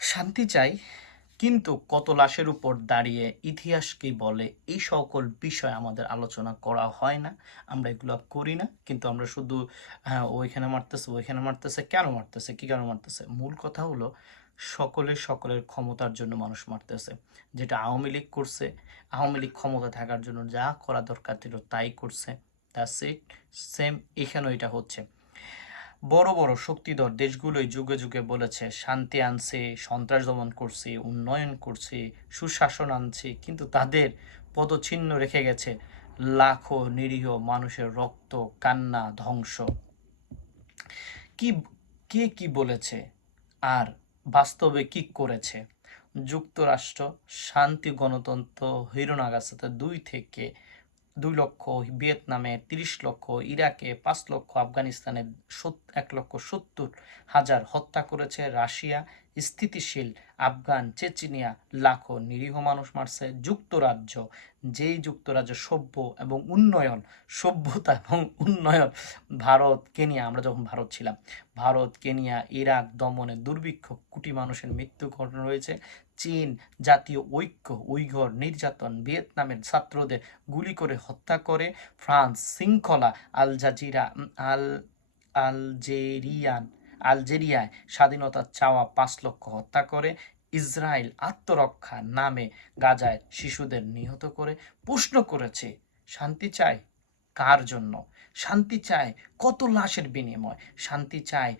শান্তি চাই, কিন্তু কত লাশের উপর দাঁড়িয়ে ইতিহাস কি বলে, এই সকল বিষয় আমাদের আলোচনা করা হয় না। আমরা এগুলো করি না, কিন্তু আমরা শুধু হ্যাঁ ওইখানে মারতেছে ওইখানে মারতেছে, কেন মারতেছে, কী কেন মারতেছে? মূল কথা হলো সকলের সকলের ক্ষমতার জন্য মানুষ মারতেছে, যেটা আওয়ামী লীগ করছে। আওয়ামী লীগ ক্ষমতা থাকার জন্য যা করা দরকার ছিল তাই করছে। দ্যাটস ইট সেম এখানেও এটা হচ্ছে। বড় বড় শক্তিধর দেশগুলোই যুগে যুগে বলেছে, শান্তি আনছে, সন্ত্রাস দমন করছে, উন্নয়ন করছে, সুশাসন আনছে, কিন্তু তাদের পদচিহ্ন রেখে গেছে লাখো নিরীহ মানুষের রক্ত, কান্না, ধ্বংস। কি, কে কি বলেছে? আর বাস্তবে কি করেছে? যুক্তরাষ্ট্র, শান্তি গণতন্ত্র হিরোনাগাসাতে দুই থেকে দুই লক্ষ, ভিয়েতনামে তিরিশ লক্ষ, ইরাকে পাঁচ লক্ষ, আফগানিস্তানে এক লক্ষ সত্তর হাজার হত্যা করেছে রাশিয়া। স্থিতিশীল আফগান, চেচিনিয়া, লাখো নিরীহ মানুষ মারছে যুক্তরাজ্য। যেই যুক্তরাজ্য সভ্য এবং উন্নয়ন, সভ্যতা এবং উন্নয়ন, ভারত, কেনিয়া, আমরা যখন ভারত ছিলাম, ভারত, কেনিয়া, ইরাক দমনে দুর্ভিক্ষ, কোটি মানুষের মৃত্যু ঘটনা রয়েছে। চীন, জাতীয় ঐক্য, উইঘর, নির্যাতন, ভিয়েতনামের ছাত্রদের গুলি করে হত্যা করে। ফ্রান্স, শৃঙ্খলা, আল জাজিরা আল, আলজেরিয়ান আলজেরিয়ায় স্বাধীনতা চাওয়া পাঁচ লক্ষ হত্যা করে, ইসরায়েল আত্মরক্ষা নামে গাজায় শিশুদের নিহত করে। প্রশ্ন করেছে, শান্তি চায় কার জন্য? শান্তি চায় কত লাশের বিনিময়? শান্তি চায়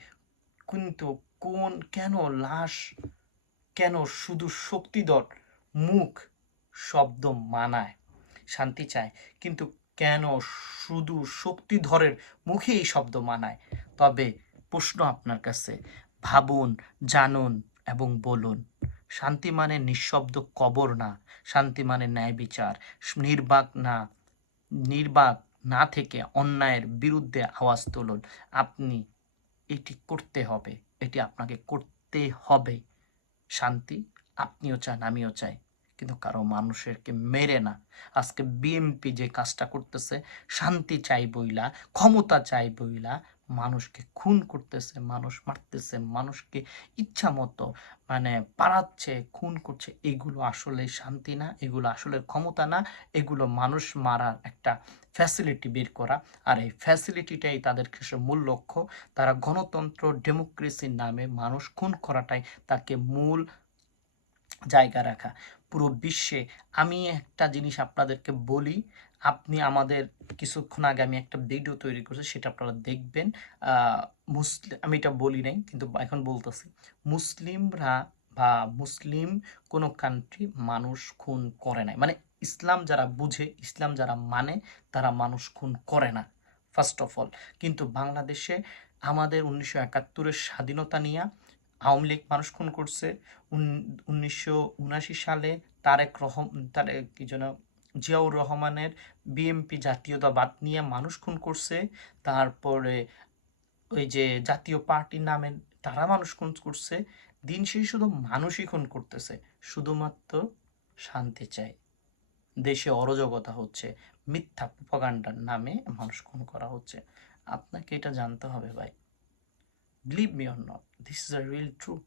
কিন্তু কোন, কেন লাশ? কেন শুধু শক্তিধর মুখ শব্দ মানায়? শান্তি চায় কিন্তু কেন শুধু শক্তিধরের মুখে এই শব্দ মানায়? তবে প্রশ্ন আপনার কাছে। ভাবুন, জানুন এবং বলুন। শান্তি মানে নিঃশব্দ কবর না, শান্তি মানে ন্যায় বিচার। নির্বাক না নির্বাক না থেকে অন্যায়ের বিরুদ্ধে আওয়াজ তুলুন। আপনি এটি করতে হবে, এটি আপনাকে করতে হবে। শান্তি আপনিও চান, আমিও চাই। কিন্তু কারও মানুষেরকে মেরে না। আজকে বিএমপি যে কাজটা করতেছে, শান্তি চাই বইলা, ক্ষমতা চাই বইলা মানুষকে খুন করতেছে, মানুষ মারতেছে, মানুষকে ইচ্ছা মতো মানে পাড়াচ্ছে, খুন করছে, এগুলো আসলে শান্তি না, এগুলো আসলে ক্ষমতা না, এগুলো মানুষ মারার একটা ফ্যাসিলিটি বের করা। আর এই ফ্যাসিলিটিটাই তাদের মূল লক্ষ্য। তারা গণতন্ত্র ডেমোক্রেসির নামে মানুষ খুন করাটাই তাকে মূল জায়গা রাখা। পুরো বিশ্বে আমি একটা জিনিস আপনাদেরকে বলি আপনি আমাদের কিছুক্ষণ আগে আমি একটা ভিডিও তৈরি করছি, সেটা আপনারা দেখবেন। মুসলিম আমি এটা বলি নাই, কিন্তু এখন বলতেছি। মুসলিমরা বা মুসলিম কোনো কান্ট্রি মানুষ খুন করে নাই। মানে ইসলাম যারা বুঝে, ইসলাম যারা মানে তারা মানুষ খুন করে না ফার্স্ট অফ অল কিন্তু বাংলাদেশে আমাদের উনিশশো একাত্তরের স্বাধীনতা নিয়ে আওয়ামী লীগ মানুষ খুন করছে। উনিশশো উনাশি সালে তারেক রহম, তারেক কি যেন জিয়াউর রহমানের বিএমপি জাতীয়তাবাদ নিয়ে মানুষ খুন করছে, তারপরে ওই যে জাতীয় পার্টির নামে তারা মানুষ খুন করছে, দিন শেষে শুধু মানুষই খুন করতেছে, শুধুমাত্র শান্তি চাই। দেশে অরাজকতা হচ্ছে, মিথ্যা প্রপাগান্ডার নামে মানুষ খুন করা হচ্ছে। আপনাকে এটা জানতে হবে ভাই। Believe me or not this is a real truth